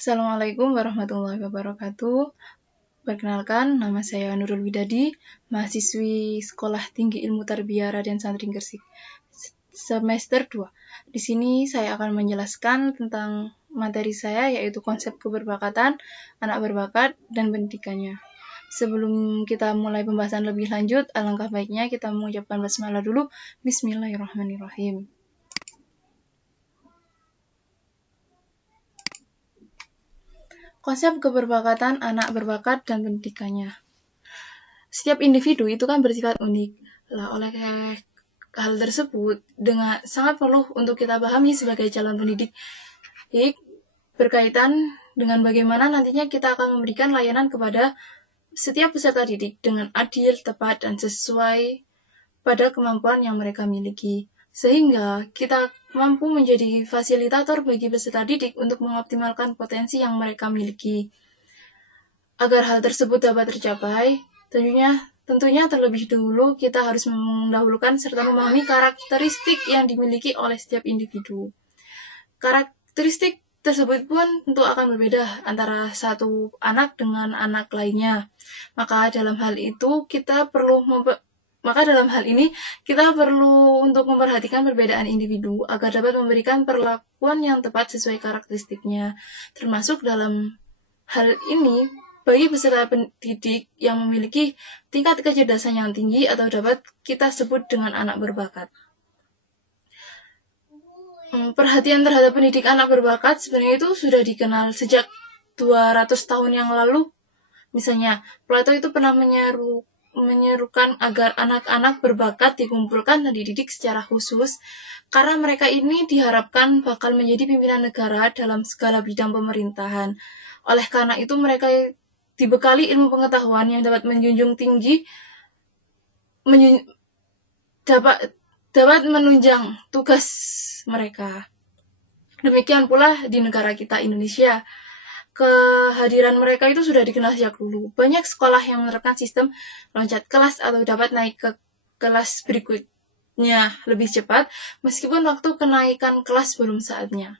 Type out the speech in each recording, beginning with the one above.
Assalamualaikum warahmatullahi wabarakatuh. Perkenalkan, nama saya Nurul Widadi, mahasiswi Sekolah Tinggi Ilmu Tarbiyah Raden Santri Gresik, semester 2. Di sini saya akan menjelaskan tentang materi saya, yaitu konsep keberbakatan, anak berbakat, dan pendidikannya. Sebelum kita mulai pembahasan lebih lanjut, alangkah baiknya kita mengucapkan basmalah dulu. Bismillahirrahmanirrahim. Konsep keberbakatan, anak berbakat, dan pendidikannya. Setiap individu itu kan bersifat unik. Oleh hal tersebut sangat perlu untuk kita pahami sebagai calon pendidik berkaitan dengan bagaimana nantinya kita akan memberikan layanan kepada setiap peserta didik dengan adil, tepat, dan sesuai pada kemampuan yang mereka miliki. Sehingga kita mampu menjadi fasilitator bagi peserta didik untuk mengoptimalkan potensi yang mereka miliki. Agar hal tersebut dapat tercapai, tentunya terlebih dahulu kita harus mendahulukan serta memahami karakteristik yang dimiliki oleh setiap individu. Karakteristik tersebut pun tentu akan berbeda antara satu anak dengan anak lainnya. Maka dalam hal ini kita perlu untuk memperhatikan perbedaan individu agar dapat memberikan perlakuan yang tepat sesuai karakteristiknya. Termasuk dalam hal ini bagi peserta pendidik yang memiliki tingkat kecerdasan yang tinggi atau dapat kita sebut dengan anak berbakat. Perhatian terhadap pendidik anak berbakat sebenarnya itu sudah dikenal sejak 200 tahun yang lalu. Misalnya, Plato itu pernah menyerukan agar anak-anak berbakat dikumpulkan dan dididik secara khusus, karena mereka ini diharapkan bakal menjadi pimpinan negara dalam segala bidang pemerintahan. Oleh karena itu, mereka dibekali ilmu pengetahuan yang dapat menjunjung tinggi, dapat menunjang tugas mereka. Demikian pula di negara kita Indonesia. Kehadiran mereka itu sudah dikenal sejak dulu. Banyak sekolah yang menerapkan sistem loncat kelas atau dapat naik ke kelas berikutnya lebih cepat, meskipun waktu kenaikan kelas belum saatnya.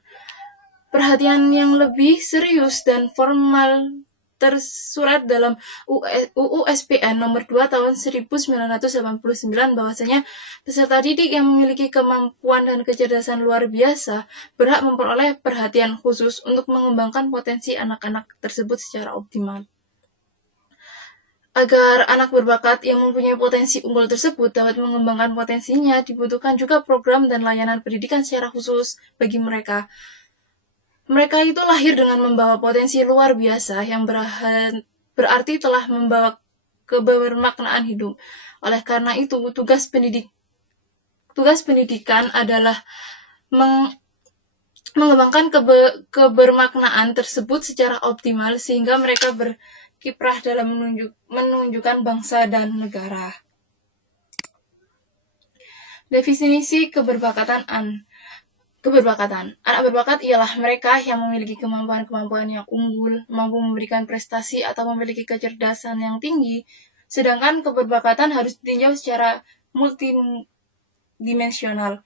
Perhatian yang lebih serius dan formal tersurat dalam UU SPN nomor 2 tahun 1989 bahwasanya peserta didik yang memiliki kemampuan dan kecerdasan luar biasa berhak memperoleh perhatian khusus untuk mengembangkan potensi anak-anak tersebut secara optimal. Agar anak berbakat yang mempunyai potensi unggul tersebut dapat mengembangkan potensinya, dibutuhkan juga program dan layanan pendidikan secara khusus bagi mereka. Mereka itu lahir dengan membawa potensi luar biasa yang berarti telah membawa kebermaknaan hidup. Oleh karena itu, tugas pendidikan adalah mengembangkan kebermaknaan tersebut secara optimal sehingga mereka berkiprah dalam menunjukkan bangsa dan negara. Definisi keberbakatan. Anak berbakat ialah mereka yang memiliki kemampuan yang unggul, mampu memberikan prestasi atau memiliki kecerdasan yang tinggi, sedangkan keberbakatan harus ditinjau secara multidimensional.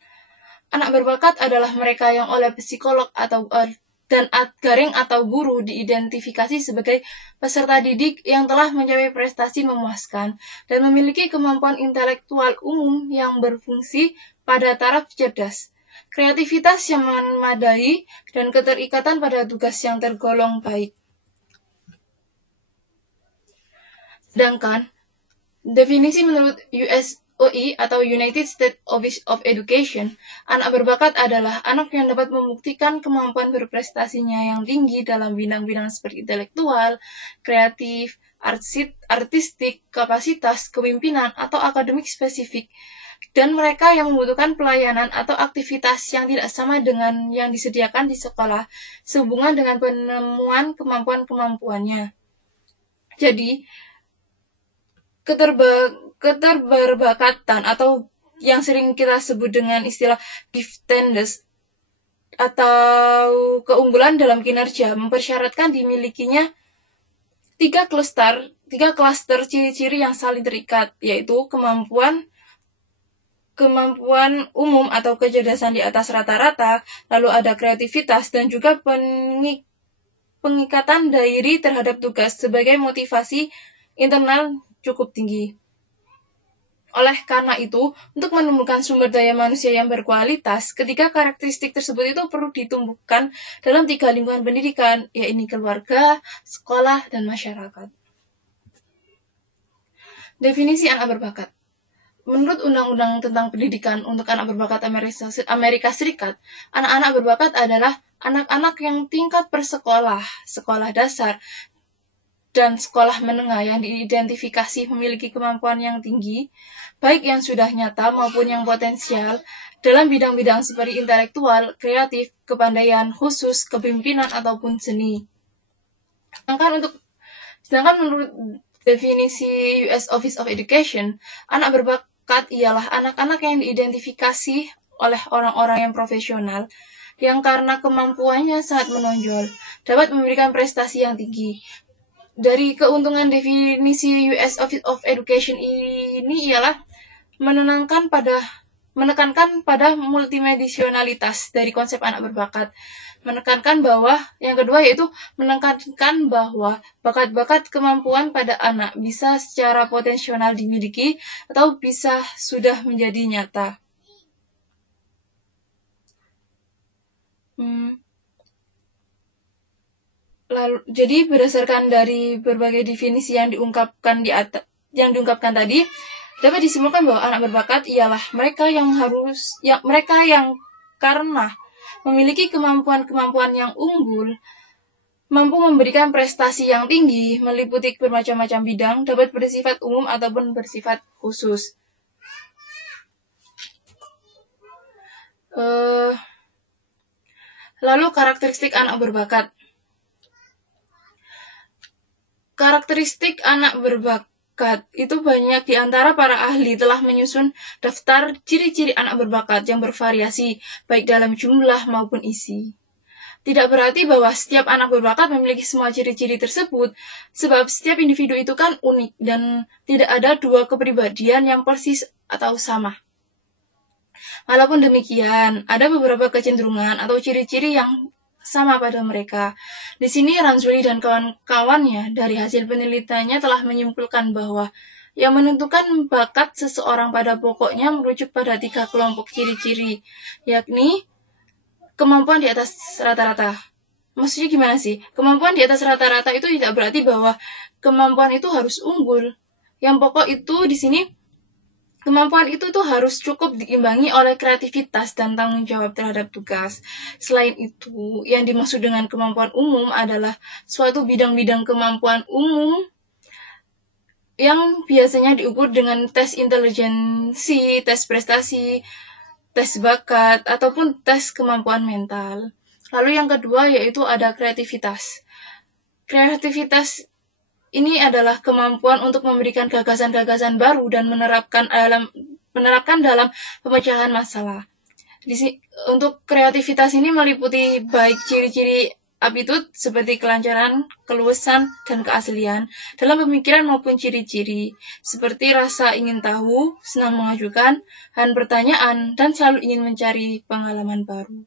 Anak berbakat adalah mereka yang oleh psikolog dan garing atau guru diidentifikasi sebagai peserta didik yang telah mencapai prestasi memuaskan dan memiliki kemampuan intelektual umum yang berfungsi pada taraf cerdas, kreativitas yang memadai, dan keterikatan pada tugas yang tergolong baik. Sedangkan, definisi menurut USOE atau United States Office of Education, anak berbakat adalah anak yang dapat membuktikan kemampuan berprestasinya yang tinggi dalam bidang-bidang seperti intelektual, kreatif, artistik, kapasitas, kepemimpinan, atau akademik spesifik, dan mereka yang membutuhkan pelayanan atau aktivitas yang tidak sama dengan yang disediakan di sekolah sehubungan dengan penemuan kemampuan-kemampuannya. Jadi, keterbakatan atau yang sering kita sebut dengan istilah giftedness atau keunggulan dalam kinerja mempersyaratkan dimilikinya tiga klaster ciri-ciri yang saling terikat, yaitu kemampuan umum atau kecerdasan di atas rata-rata, lalu ada kreativitas dan juga pengikatan diri terhadap tugas sebagai motivasi internal cukup tinggi. Oleh karena itu, untuk menemukan sumber daya manusia yang berkualitas, ketiga karakteristik tersebut itu perlu ditumbuhkan dalam 3 lingkungan pendidikan, yaitu keluarga, sekolah, dan masyarakat. Definisi anak berbakat. Menurut Undang-Undang tentang Pendidikan untuk Anak Berbakat Amerika Serikat, anak-anak berbakat adalah anak-anak yang tingkat persekolah, sekolah dasar, dan sekolah menengah yang diidentifikasi memiliki kemampuan yang tinggi, baik yang sudah nyata maupun yang potensial, dalam bidang-bidang seperti intelektual, kreatif, kepandaian khusus, kepemimpinan, ataupun seni. Sedangkan menurut definisi US Office of Education, anak berbakat ialah anak-anak yang diidentifikasi oleh orang-orang yang profesional, yang karena kemampuannya sangat menonjol, dapat memberikan prestasi yang tinggi. Dari keuntungan definisi US Office of Education ini ialah menekankan pada multidimensionalitas dari konsep anak berbakat. Menekankan bahwa, yang kedua yaitu menekankan bahwa bakat-bakat kemampuan pada anak bisa secara potensial dimiliki atau bisa sudah menjadi nyata. Jadi berdasarkan dari berbagai definisi yang diungkapkan tadi, dapat disimpulkan bahwa anak berbakat ialah mereka yang karena memiliki kemampuan-kemampuan yang unggul, mampu memberikan prestasi yang tinggi, meliputi bermacam-macam bidang, dapat bersifat umum ataupun bersifat khusus. Lalu karakteristik anak berbakat. Karakteristik anak berbakat itu banyak di antara para ahli telah menyusun daftar ciri-ciri anak berbakat yang bervariasi, baik dalam jumlah maupun isi. Tidak berarti bahwa setiap anak berbakat memiliki semua ciri-ciri tersebut, sebab setiap individu itu kan unik dan tidak ada dua kepribadian yang persis atau sama. Walaupun demikian, ada beberapa kecenderungan atau ciri-ciri yang sama pada mereka. Di sini Ranzuli dan kawan-kawannya dari hasil penelitiannya telah menyimpulkan bahwa yang menentukan bakat seseorang pada pokoknya merujuk pada 3 kelompok ciri-ciri, yakni kemampuan di atas rata-rata. Maksudnya gimana sih? Kemampuan di atas rata-rata itu tidak berarti bahwa kemampuan itu harus unggul. Yang pokok itu di sini kemampuan itu tuh harus cukup diimbangi oleh kreativitas dan tanggung jawab terhadap tugas. Selain itu, yang dimaksud dengan kemampuan umum adalah suatu bidang-bidang kemampuan umum yang biasanya diukur dengan tes intelijensi, tes prestasi, tes bakat, ataupun tes kemampuan mental. Lalu yang kedua yaitu ada kreativitas. Kreativitas ini adalah kemampuan untuk memberikan gagasan-gagasan baru dan menerapkan dalam pemecahan masalah. Untuk kreativitas ini meliputi baik ciri-ciri aptitude seperti kelancaran, keluasan, dan keaslian dalam pemikiran maupun ciri-ciri seperti rasa ingin tahu, senang mengajukan, bahan pertanyaan, dan selalu ingin mencari pengalaman baru.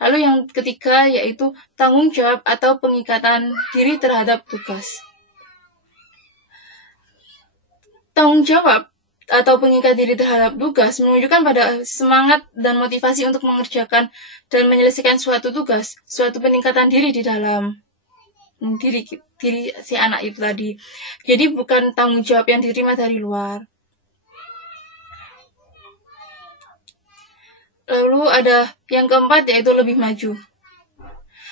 Lalu yang ketiga yaitu tanggung jawab atau pengikatan diri terhadap tugas. Tanggung jawab atau pengikat diri terhadap tugas menunjukkan pada semangat dan motivasi untuk mengerjakan dan menyelesaikan suatu tugas, suatu peningkatan diri di dalam diri si anak itu tadi. Jadi bukan tanggung jawab yang diterima dari luar. Lalu ada yang keempat yaitu lebih maju.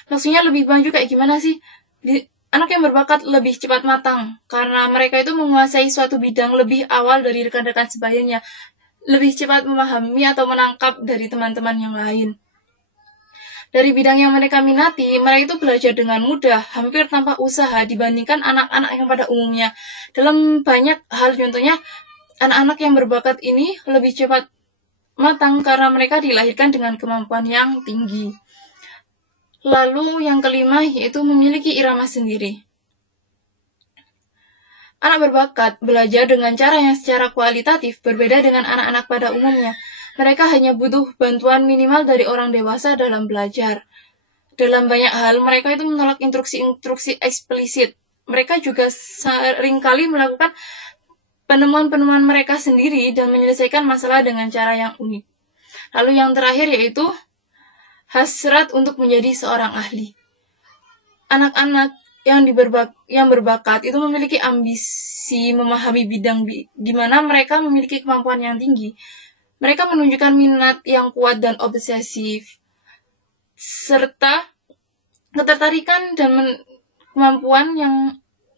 Maksudnya lebih maju kayak gimana sih? Anak yang berbakat lebih cepat matang, karena mereka itu menguasai suatu bidang lebih awal dari rekan-rekan sebayanya, lebih cepat memahami atau menangkap dari teman-teman yang lain. Dari bidang yang mereka minati, mereka itu belajar dengan mudah, hampir tanpa usaha dibandingkan anak-anak yang pada umumnya. Dalam banyak hal, contohnya, anak-anak yang berbakat ini lebih cepat matang karena mereka dilahirkan dengan kemampuan yang tinggi. Lalu yang kelima yaitu memiliki irama sendiri. Anak berbakat belajar dengan cara yang secara kualitatif berbeda dengan anak-anak pada umumnya. Mereka hanya butuh bantuan minimal dari orang dewasa dalam belajar. dalam banyak hal mereka itu menolak instruksi-instruksi eksplisit. Mereka juga seringkali melakukan penemuan-penemuan mereka sendiri dan menyelesaikan masalah dengan cara yang unik. Lalu yang terakhir yaitu hasrat untuk menjadi seorang ahli. Anak-anak yang berbakat itu memiliki ambisi memahami bidang di mana mereka memiliki kemampuan yang tinggi. Mereka menunjukkan minat yang kuat dan obsesif, serta ketertarikan dan kemampuan yang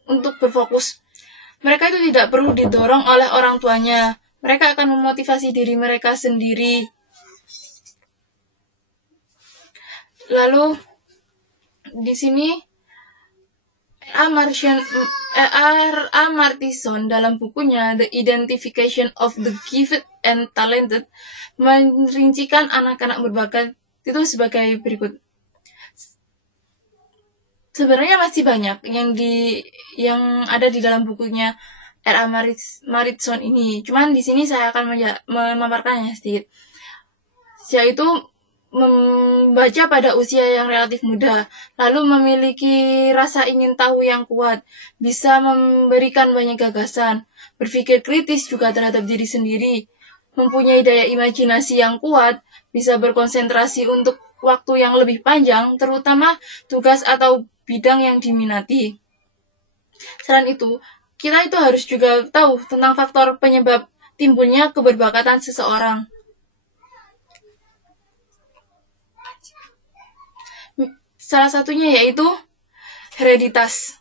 untuk berfokus. Mereka itu tidak perlu didorong oleh orang tuanya. Mereka akan memotivasi diri mereka sendiri. Lalu di sini R.A. Martinson dalam bukunya The Identification of the Gifted and Talented merincikan anak-anak berbakat itu sebagai berikut. Sebenarnya masih banyak yang ada di dalam bukunya R.A. Martinson ini. Cuman di sini saya akan memaparkannya sedikit. Yaitu membaca pada usia yang relatif muda, lalu memiliki rasa ingin tahu yang kuat, bisa memberikan banyak gagasan, berpikir kritis juga terhadap diri sendiri, mempunyai daya imajinasi yang kuat, bisa berkonsentrasi untuk waktu yang lebih panjang, terutama tugas atau bidang yang diminati. Selain itu, kita itu harus juga tahu tentang faktor penyebab timbulnya keberbakatan seseorang. Salah satunya yaitu hereditas.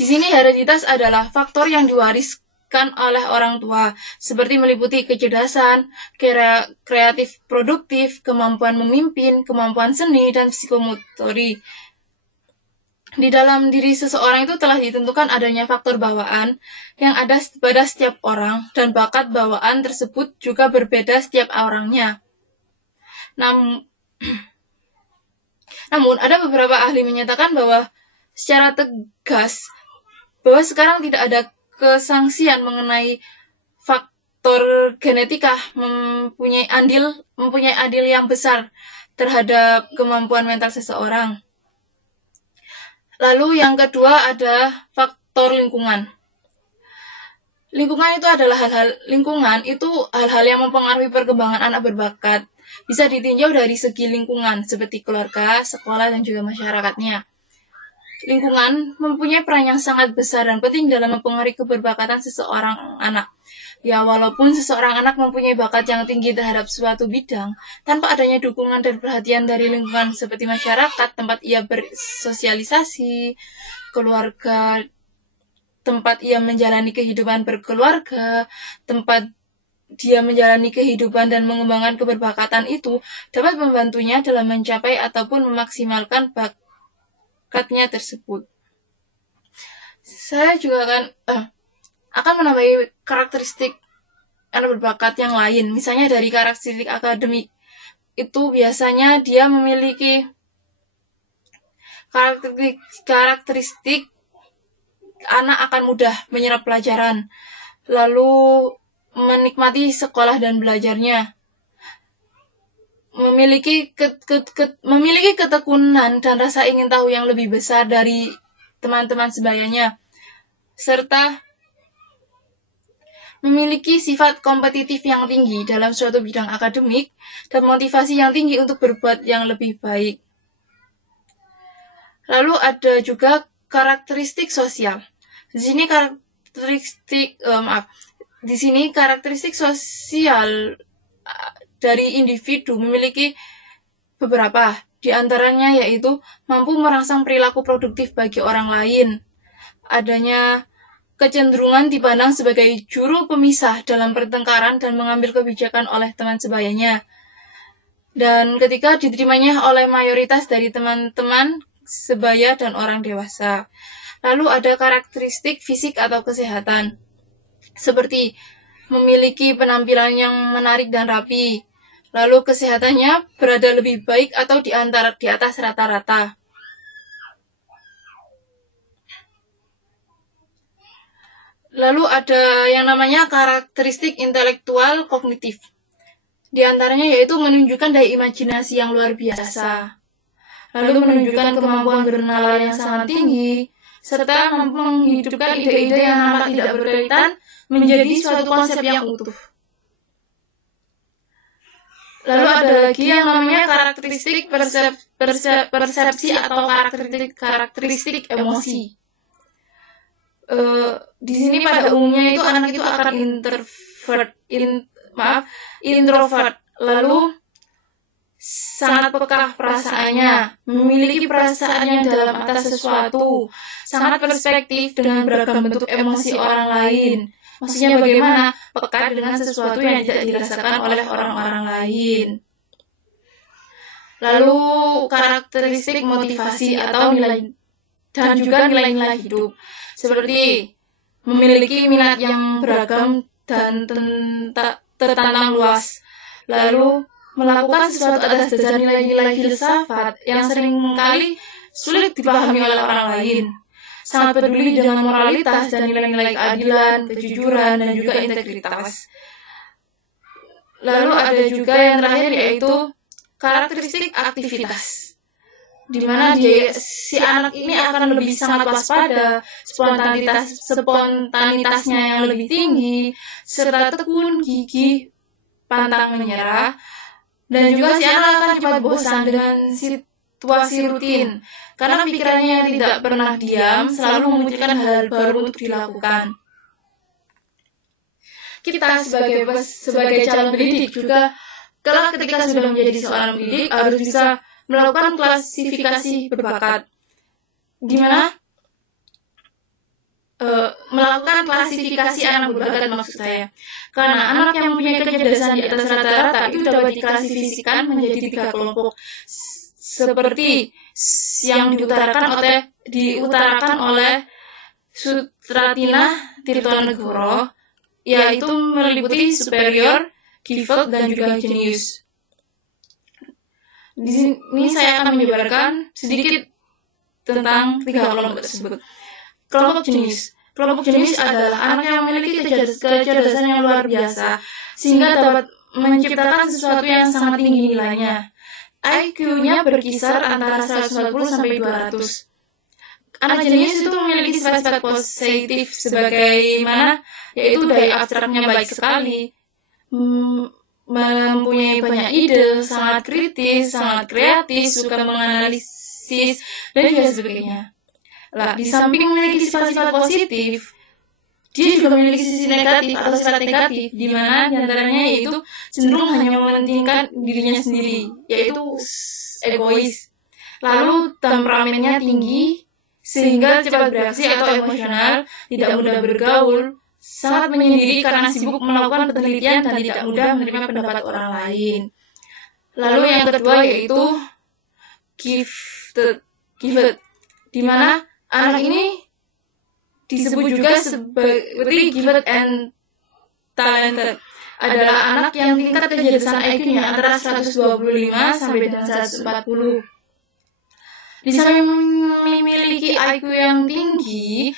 Di sini hereditas adalah faktor yang diwariskan oleh orang tua, seperti meliputi kecerdasan, kreatif produktif, kemampuan memimpin, kemampuan seni, dan psikomotori. Di dalam diri seseorang itu telah ditentukan adanya faktor bawaan yang ada pada setiap orang, dan bakat bawaan tersebut juga berbeda setiap orangnya. Namun, ada beberapa ahli menyatakan bahwa secara tegas bahwa sekarang tidak ada kesangsian mengenai faktor genetika mempunyai andil yang besar terhadap kemampuan mental seseorang. Lalu yang kedua ada faktor lingkungan. Lingkungan itu hal-hal yang mempengaruhi perkembangan anak berbakat. Bisa ditinjau dari segi lingkungan, seperti keluarga, sekolah, dan juga masyarakatnya. Lingkungan mempunyai peran yang sangat besar dan penting dalam mempengaruhi keberbakatan seseorang anak. Ya, walaupun seseorang anak mempunyai bakat yang tinggi terhadap suatu bidang, tanpa adanya dukungan dan perhatian dari lingkungan seperti masyarakat, tempat ia bersosialisasi, keluarga, tempat ia menjalani kehidupan berkeluarga, tempat dia menjalani kehidupan dan mengembangkan keberbakatan itu dapat membantunya dalam mencapai ataupun memaksimalkan bakatnya tersebut. Saya juga akan menambahi karakteristik anak berbakat yang lain. Misalnya dari karakteristik akademik, itu biasanya dia memiliki karakteristik anak akan mudah menyerap pelajaran, lalu menikmati sekolah dan belajarnya, memiliki ketekunan dan rasa ingin tahu yang lebih besar dari teman-teman sebayanya, serta memiliki sifat kompetitif yang tinggi dalam suatu bidang akademik dan motivasi yang tinggi untuk berbuat yang lebih baik. Lalu ada juga karakteristik sosial. Di sini karakteristik sosial dari individu memiliki beberapa, di antaranya yaitu mampu merangsang perilaku produktif bagi orang lain, adanya kecenderungan dipandang sebagai juru pemisah dalam pertengkaran dan mengambil kebijakan oleh teman sebayanya, dan ketika diterimanya oleh mayoritas dari teman-teman sebaya dan orang dewasa. Lalu ada karakteristik fisik atau kesehatan, seperti memiliki penampilan yang menarik dan rapi, lalu kesehatannya berada lebih baik atau di atas rata-rata. Lalu ada yang namanya karakteristik intelektual kognitif. Di antaranya yaitu menunjukkan daya imajinasi yang luar biasa. lalu menunjukkan kemampuan bernalar yang sangat tinggi, serta mampu menghidupkan ide-ide yang nampak tidak berkaitan menjadi suatu konsep yang utuh. Lalu ada lagi yang namanya karakteristik persepsi atau karakteristik emosi. Di sini pada umumnya itu anak itu akan introvert, lalu sangat peka perasaannya, memiliki perasaan yang dalam atas sesuatu, sangat perspektif dengan beragam bentuk emosi orang lain. Maksudnya bagaimana? Peka dengan sesuatu yang tidak dirasakan oleh orang-orang lain. Lalu karakteristik motivasi atau nilai dan juga nilai-nilai hidup, seperti memiliki minat yang beragam dan tertantang luas. Lalu melakukan sesuatu atas dasar nilai-nilai filsafat yang seringkali sulit dipahami oleh orang lain. Sangat peduli dengan moralitas dan nilai-nilai keadilan, kejujuran, dan juga integritas. Lalu ada juga yang terakhir yaitu karakteristik aktivitas, di mana si anak ini akan lebih sangat waspada, spontanitasnya yang lebih tinggi, serta tekun, gigih, pantang menyerah, dan juga si anak akan cepat bosan dengan situasi rutin, karena pikirannya yang tidak pernah diam selalu memunculkan hal baru untuk dilakukan. Kita sebagai calon pendidik juga, kalau ketika sudah menjadi seorang pendidik harus bisa melakukan klasifikasi berbakat, di mana melakukan klasifikasi anak berbakat maksud saya. Karena anak yang mempunyai kecerdasan di atas rata-rata itu dapat diklasifikasikan menjadi 3 kelompok, seperti yang diutarakan oleh Sutratina Tirtonegoro, yaitu meliputi superior, gifted, dan juga jenius. Di sini saya akan menyebarkan sedikit tentang 3 kelompok tersebut. Kelompok jenius. Kelompok jenius adalah anak yang memiliki kecerdasan yang luar biasa, sehingga dapat menciptakan sesuatu yang sangat tinggi nilainya. IQ-nya berkisar antara 140 sampai 200. Anak jenius itu memiliki sifat-sifat positif sebagaimana, yaitu daya abstraknya baik sekali, mempunyai banyak ide, sangat kritis, sangat kreatif, suka menganalisis, dan juga sebagainya. Lah, di samping memiliki sifat-sifat positif, dia juga memiliki sisi negatif atau sifat negatif, di mana diantaranya yaitu cenderung hanya mementingkan dirinya sendiri, yaitu egois. Lalu temperamennya tinggi, sehingga cepat bereaksi atau emosional, tidak mudah bergaul, sangat menyendiri karena sibuk melakukan penelitian dan tidak mudah menerima pendapat orang lain. Lalu yang kedua yaitu gifted, di mana anak ini disebut juga sebagai gifted and talented, adalah anak yang tingkat kecerdasan IQ-nya antara 125 sampai dengan 140. Di samping memiliki IQ yang tinggi,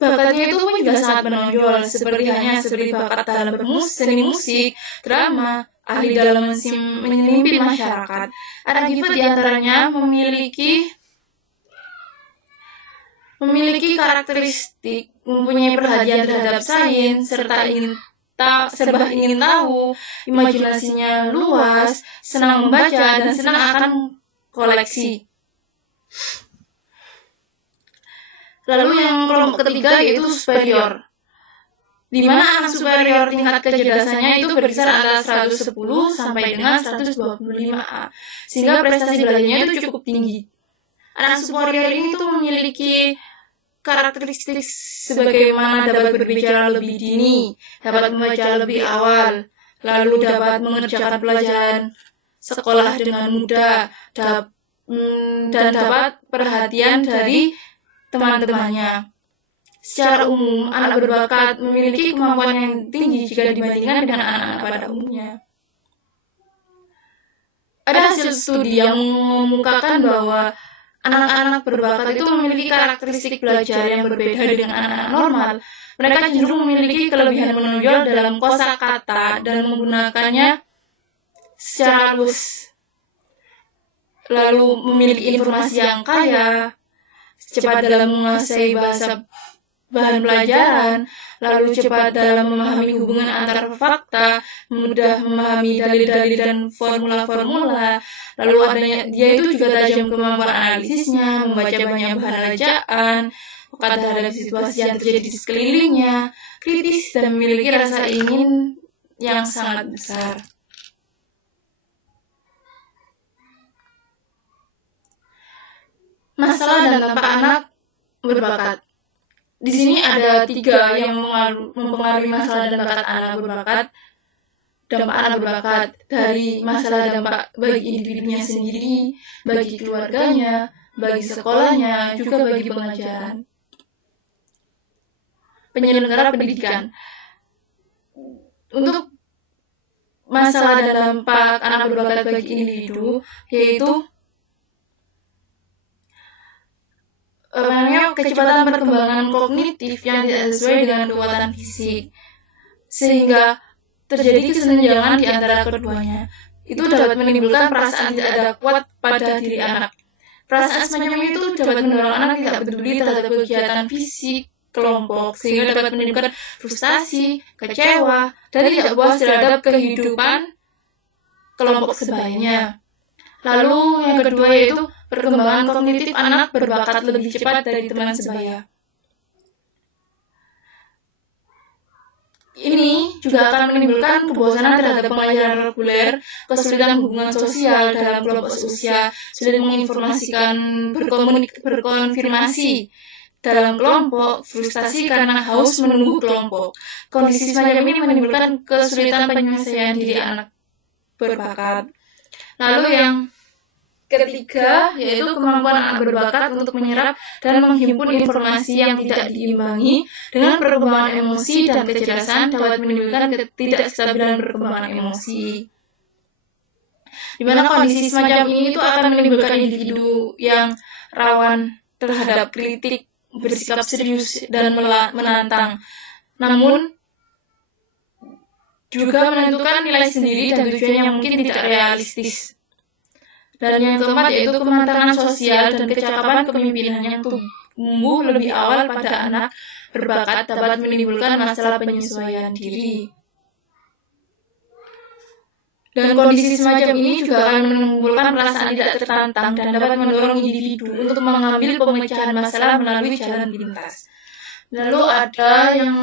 bakatnya itu pun juga sangat menonjol, seperti bakat dalam seni musik, drama, ahli dalam memimpin masyarakat. Anak gifted diantaranya memiliki karakteristik mempunyai perhatian terhadap sains, serba ingin tahu, imajinasinya luas, senang membaca, dan senang akan koleksi. Lalu yang kelompok ketiga yaitu superior, di mana anak superior tingkat kecerdasannya itu berkisar antara 110 sampai dengan 125A, sehingga prestasi belajarnya itu cukup tinggi. Anak superior ini tuh memiliki karakteristik sebagaimana dapat berbicara lebih dini, dapat membaca lebih awal, lalu dapat mengerjakan pelajaran sekolah dengan mudah, dan dapat perhatian dari teman-temannya. Secara umum, anak berbakat memiliki kemampuan yang tinggi jika dibandingkan dengan anak-anak pada umumnya. Ada hasil studi yang mengemukakan bahwa anak-anak berbakat itu memiliki karakteristik belajar yang berbeda dengan anak-anak normal. Mereka cenderung memiliki kelebihan menonjol dalam kosakata dan menggunakannya secara halus. lalu memiliki informasi yang kaya, cepat dalam menguasai bahasa bahan pelajaran, lalu cepat dalam memahami hubungan antar fakta, mudah memahami dalil-dalil dan formula-formula, lalu adanya dia itu juga tajam kemampuan analisisnya, membaca banyak bahan bacaan, peka terhadap situasi yang terjadi di sekelilingnya, kritis dan memiliki rasa ingin yang sangat besar. Masalah dan dampak anak berbakat. Di sini ada 3 yang mempengaruhi masalah dan bakat anak berbakat. Dampak anak berbakat dari masalah dampak bagi individunya sendiri, bagi keluarganya, bagi sekolahnya, juga bagi pengajaran. Penyelenggara pendidikan. Untuk masalah dan dampak anak berbakat bagi individu, yaitu kecepatan perkembangan kognitif yang tidak sesuai dengan kekuatan fisik, sehingga terjadi kesenjangan di antara keduanya. Itu dapat menimbulkan perasaan tidak ada kuat pada diri anak. Perasaan semacam itu dapat mendorong anak tidak peduli terhadap kegiatan fisik kelompok, sehingga dapat menimbulkan frustasi, kecewa, dan tidak puas terhadap kehidupan kelompok sebayanya. Lalu yang kedua yaitu perkembangan kognitif anak berbakat lebih cepat dari teman sebaya. Ini juga akan menimbulkan kebosanan terhadap pelajaran reguler, kesulitan hubungan sosial dalam kelompok seusia, sulit menginformasikan, berkonfirmasi dalam kelompok, frustasi karena haus menunggu kelompok. Kondisi semacam ini menimbulkan kesulitan penyelesaian diri anak berbakat. Lalu yang ketiga, yaitu kemampuan anak berbakat untuk menyerap dan menghimpun informasi yang tidak diimbangi dengan perkembangan emosi dan kecerdasan dapat menimbulkan ketidakstabilan perkembangan emosi. Di mana kondisi semacam ini itu akan menimbulkan individu yang rawan terhadap kritik, bersikap serius dan menantang, namun juga menentukan nilai sendiri dan tujuan yang mungkin tidak realistis. Dan yang keempat yaitu kematangan sosial dan kecakapan kepemimpinan yang tumbuh lebih awal pada anak berbakat dapat menimbulkan masalah penyesuaian diri. Dan kondisi semacam ini juga akan menimbulkan perasaan tidak tertantang dan dapat mendorong individu untuk mengambil pemecahan masalah melalui jalan pintas. Lalu ada yang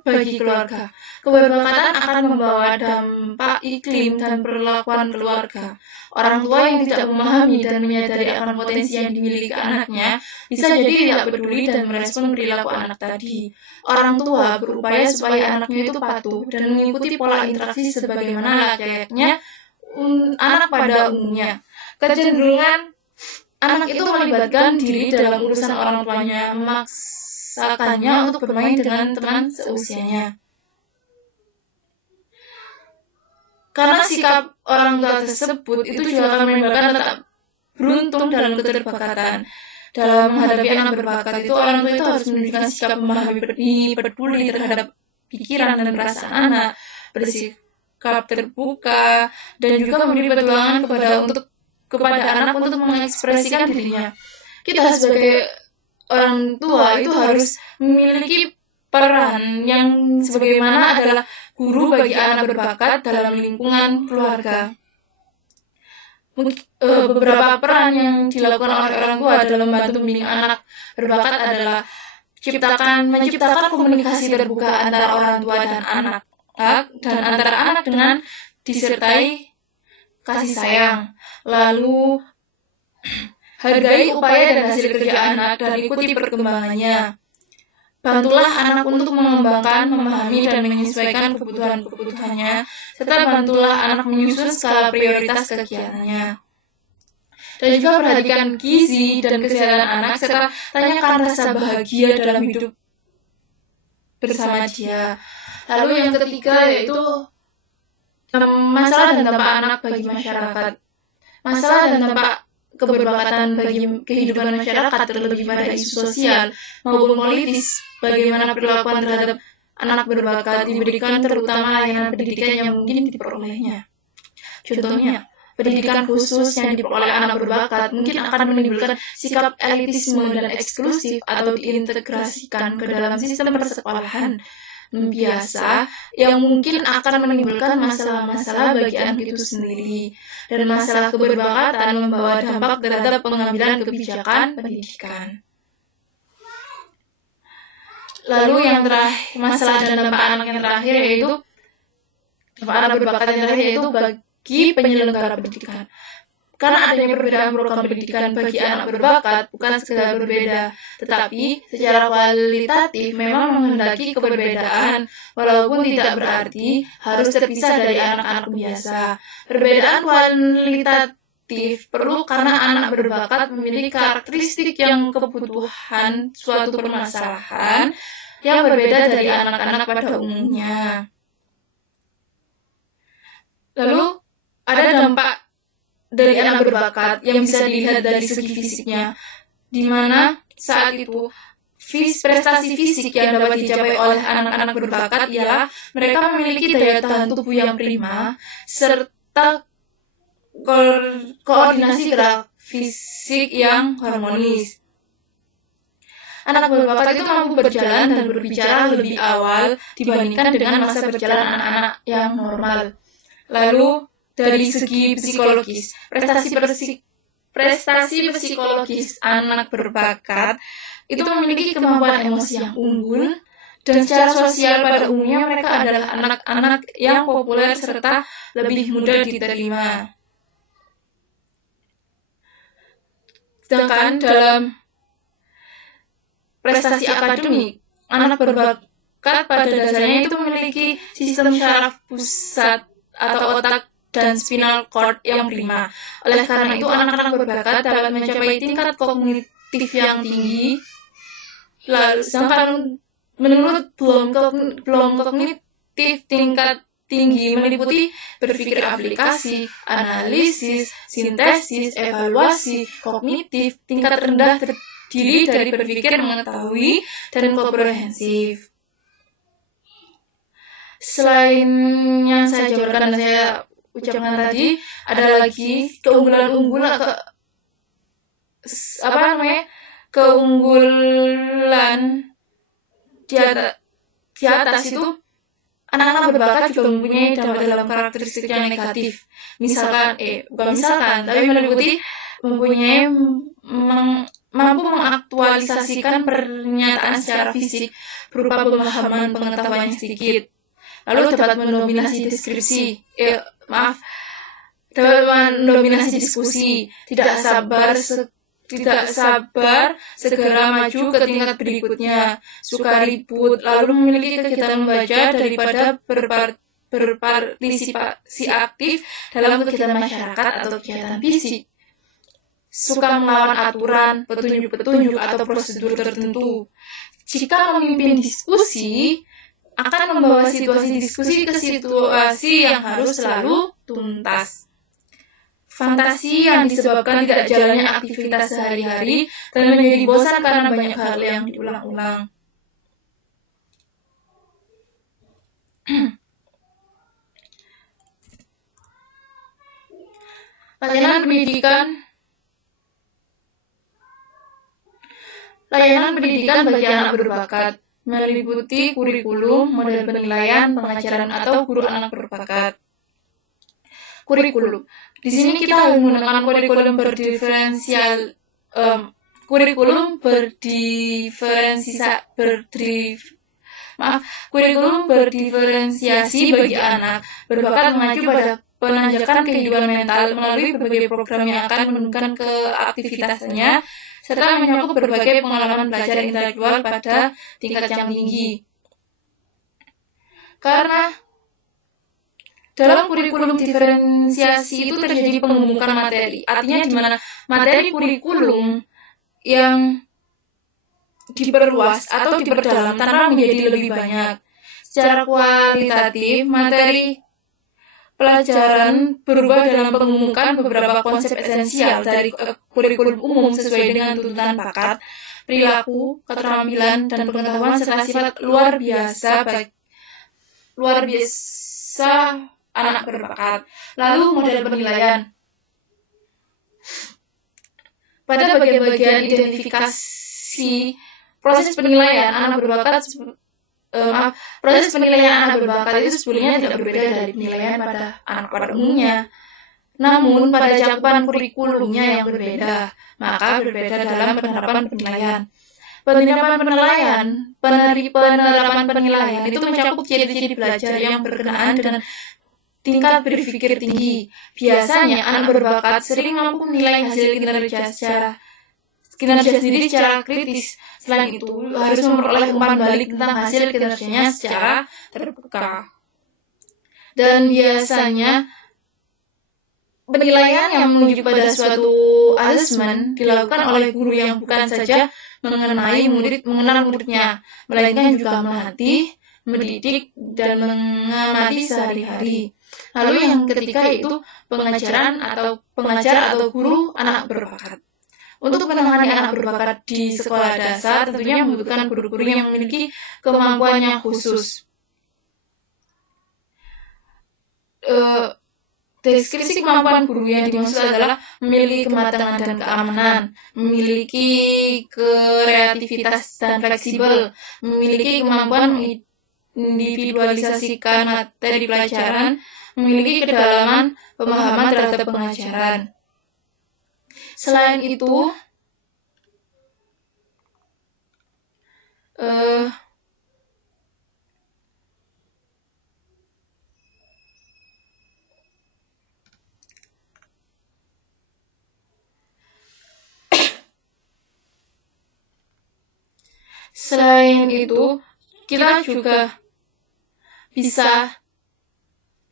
bagi keluarga. Keberbakatan akan membawa dampak iklim dan perlakuan keluarga. Orang tua yang tidak memahami dan menyadari akan potensi yang dimiliki anaknya bisa jadi tidak peduli dan merespon perilaku anak tadi. Orang tua berupaya supaya anaknya itu patuh dan mengikuti pola interaksi sebagaimana layaknya anak pada umumnya. Kecenderungan anak itu melibatkan diri dalam urusan orang tuanya, memaksakannya untuk bermain dengan teman seusianya. Karena sikap orang tua tersebut itu juga akan menimbulkan tetap beruntung dalam keterbakatan. Dalam menghadapi anak berbakat itu, orang tua itu harus menunjukkan sikap memahami, peduli terhadap pikiran dan perasaan anak, bersikap terbuka, dan juga memberi pertolongan kepada anak untuk mengekspresikan dirinya. Kita sebagai orang tua itu harus memiliki peran yang sebagaimana adalah guru bagi anak berbakat dalam lingkungan keluarga. Beberapa peran yang dilakukan oleh orang tua dalam membantu membimbing anak berbakat adalah menciptakan komunikasi terbuka antara orang tua dan anak, dan antara anak dengan disertai kasih sayang. Lalu hargai upaya dan hasil kerja anak dan ikuti perkembangannya. Bantulah anak untuk mengembangkan, memahami, dan menyesuaikan kebutuhan-kebutuhannya, serta bantulah anak menyusun skala prioritas kegiatannya. Dan juga perhatikan gizi dan kesehatan anak, serta tanyakan rasa bahagia dalam hidup bersama dia. Lalu yang ketiga yaitu masalah dan dampak anak bagi masyarakat. Masalah dan dampak keberbakatan bagi kehidupan masyarakat, terlebih pada isu sosial maupun politis, bagaimana perlakuan terhadap anak berbakat diberikan, terutama layanan pendidikan yang mungkin diperolehnya. Contohnya, pendidikan khusus yang diperoleh anak berbakat mungkin akan menimbulkan sikap elitisme dan eksklusif atau diintegrasikan ke dalam sistem persekolahan biasa yang mungkin akan menimbulkan masalah-masalah bagi anak itu sendiri, dan masalah keberbakatan membawa dampak terhadap pengambilan kebijakan pendidikan. Lalu yang terakhir, masalah dan dampak anak yang terakhir yaitu dampak anak berbakat yang terakhir yaitu bagi penyelenggara pendidikan. Karena adanya perbedaan program pendidikan bagi anak berbakat bukan sekedar berbeda, tetapi secara kualitatif memang menghendaki keberbedaan, walaupun tidak berarti harus terpisah dari anak-anak biasa. Perbedaan kualitatif perlu karena anak berbakat memiliki karakteristik yang kebutuhan suatu permasalahan yang berbeda dari anak-anak pada umumnya. Lalu ada dampak dari anak berbakat yang bisa dilihat dari segi fisiknya, di mana saat itu prestasi fisik yang dapat dicapai oleh anak-anak berbakat ialah mereka memiliki daya tahan tubuh yang prima serta koordinasi gerak fisik yang harmonis. Anak berbakat itu mampu berjalan dan berbicara lebih awal dibandingkan dengan masa berjalan anak-anak yang normal. Lalu dari segi psikologis, prestasi psikologis anak berbakat itu memiliki kemampuan emosi yang unggul, dan secara sosial pada umumnya mereka adalah anak-anak yang populer serta lebih mudah diterima. Sedangkan dalam prestasi akademik, anak berbakat pada dasarnya itu memiliki sistem syaraf pusat atau otak dan spinal cord yang prima. Oleh karena itu, anak-anak berbakat dapat mencapai tingkat kognitif yang tinggi. Lalu, sedangkan menurut belum kognitif tingkat tinggi meliputi berpikir aplikasi, analisis, sintesis, evaluasi, kognitif. Tingkat rendah terdiri dari berpikir mengetahui dan komprehensif. Selain yang saya jabarkan dan saya ucapkan tadi, ada lagi keunggulan di atas itu anak-anak berbakat juga mempunyai dampak dalam karakteristik yang negatif. Tapi meliputi mampu mengaktualisasikan pernyataan secara fisik berupa pemahaman pengetahuan yang sedikit. Lalu dapat mendominasi diskusi, tidak sabar segera maju ke tingkat berikutnya, suka ribut, lalu memiliki kegiatan membaca daripada berpartisipasi aktif dalam kegiatan masyarakat atau kegiatan fisik, suka melawan aturan, petunjuk atau prosedur tertentu. Jika memimpin diskusi, akan membawa situasi diskusi ke situasi yang harus selalu tuntas. Fantasi yang disebabkan tidak jalannya aktivitas sehari-hari dan menjadi bosan karena banyak hal yang diulang-ulang. Layanan pendidikan bagi anak berbakat meliputi kurikulum, model penilaian, pengajaran atau guru anak berbakat. Kurikulum. Di sini kita menggunakan kurikulum berdiferensiasi bagi anak berbakat mengacu pada penanjakan kehidupan mental melalui berbagai program yang akan menunjukkan keaktivitasnya serta mencakup berbagai pengalaman belajar intelektual pada tingkat yang tinggi. Karena dalam kurikulum diferensiasi itu terjadi pengumpulan materi, artinya di mana materi kurikulum yang diperluas atau diperdalam tanpa menjadi lebih banyak. Secara kualitatif, materi pelajaran berubah dalam pengumpulan beberapa konsep esensial dari kurikulum umum sesuai dengan tuntutan bakat, perilaku, keterampilan, dan pengetahuan serta sifat luar biasa anak berbakat. Lalu model penilaian. pada bagian-bagian identifikasi proses penilaian anak berbakat proses penilaian anak berbakat itu sebenarnya tidak berbeda dari penilaian pada anak pada umumnya. Namun pada cakupan kurikulumnya yang berbeda, maka berbeda dalam penerapan penilaian. Penerapan penilaian itu mencakup ciri-ciri belajar yang berkenaan dengan tingkat berpikir tinggi. Biasanya anak berbakat sering mampu menilai hasil kinerja sendiri secara kritis. Selain itu, harus memperoleh umpan balik tentang hasil kinerjanya secara terbuka. Dan biasanya penilaian yang menuju pada suatu asesmen dilakukan oleh guru yang bukan saja mengenal muridnya, melainkan juga melatih, mendidik, dan mengamati sehari-hari. Lalu yang ketiga yaitu pengajar atau guru anak berbakat. Untuk menangani anak berbakat di sekolah dasar tentunya membutuhkan guru-guru yang memiliki kemampuan yang khusus. Deskripsi kemampuan guru yang dimaksud adalah memiliki kematangan dan keamanan, memiliki kreativitas dan fleksibel, memiliki kemampuan mengindividualisasikan materi pelajaran, memiliki kedalaman pemahaman terhadap pengajaran. Selain itu, kita juga bisa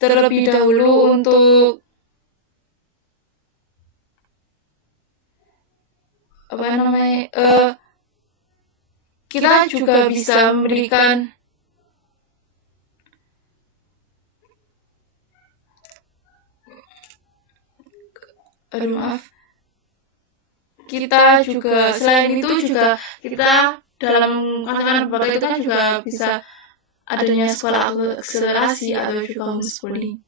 terlebih dahulu untuk kita juga bisa memberikan kita juga selain itu juga kita dalam anak-anak berbakat itu kan juga bisa adanya sekolah akselerasi atau juga homeschooling.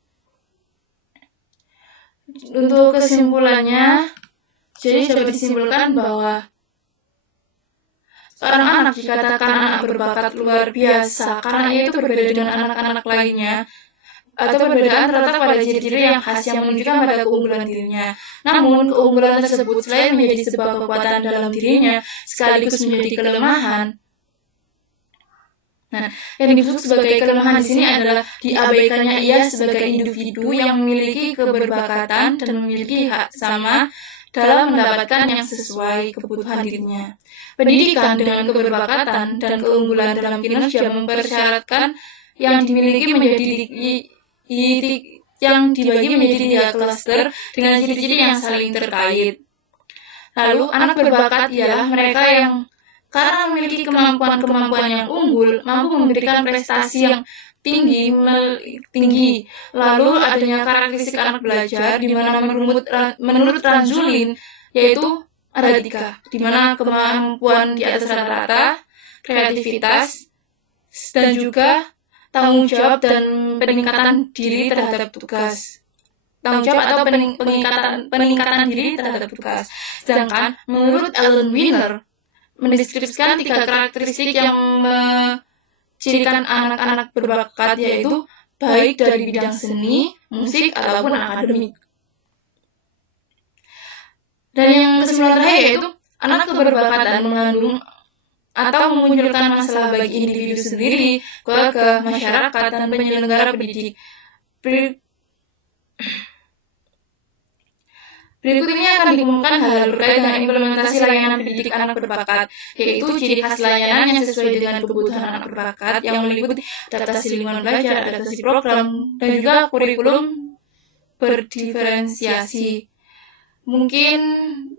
Untuk kesimpulannya, jadi dapat disimpulkan bahwa seorang anak dikatakan anak berbakat luar biasa karena ia itu berbeda dengan anak-anak lainnya, atau perbedaan terletak pada ciri-ciri yang khas yang menunjukkan pada keunggulan dirinya. Namun, keunggulan tersebut selain menjadi sebuah kekuatan dalam dirinya, sekaligus menjadi kelemahan. Nah, yang dimaksud sebagai kelemahan di sini adalah diabaikannya ia sebagai individu yang memiliki keberbakatan dan memiliki hak sama dalam mendapatkan yang sesuai kebutuhan dirinya. Pendidikan dengan keberbakatan dan keunggulan dalam kinerja mempersyaratkan yang dimiliki yang dibagi menjadi 3 klaster dengan ciri-ciri yang saling terkait. Lalu, anak berbakat ialah mereka yang karena memiliki kemampuan yang unggul, mampu memberikan prestasi yang tinggi. Lalu, adanya karakteristik anak belajar, di mana menurut Ranzulin, yaitu ada 3, di mana kemampuan di atas rata-rata, kreativitas, dan juga tanggung jawab dan peningkatan diri terhadap tugas. Tanggung jawab atau peningkatan diri terhadap tugas. Sedangkan menurut Alan Wiener mendeskripsikan 3 karakteristik yang mencirikan anak-anak berbakat, yaitu baik dari bidang seni, musik, ataupun akademik. Dan yang kesimpulan terakhir yaitu anak keberbakatan mengandung atau memunculkan masalah bagi individu sendiri, keluarga, masyarakat, dan penyelenggara pendidik. Berikut ini akan diumumkan hal terkait dengan implementasi layanan pendidik anak berbakat, yaitu ciri khas layanan yang sesuai dengan kebutuhan anak berbakat yang meliputi adaptasi lingkungan belajar, adaptasi program, dan juga kurikulum berdiferensiasi. Mungkin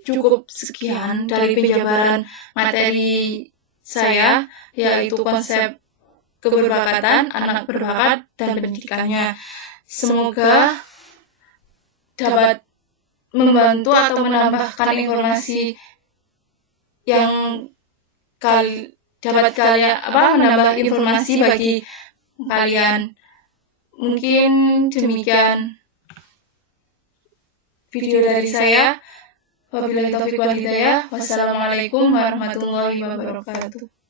cukup sekian dari penjabaran materi saya, yaitu konsep keberbakatan, anak berbakat, dan pendidikannya. Semoga dapat membantu atau menambahkan informasi yang menambah informasi bagi kalian. Mungkin demikian video dari saya. Wabillahi taufiq wal hidayah. Wassalamualaikum warahmatullahi wabarakatuh.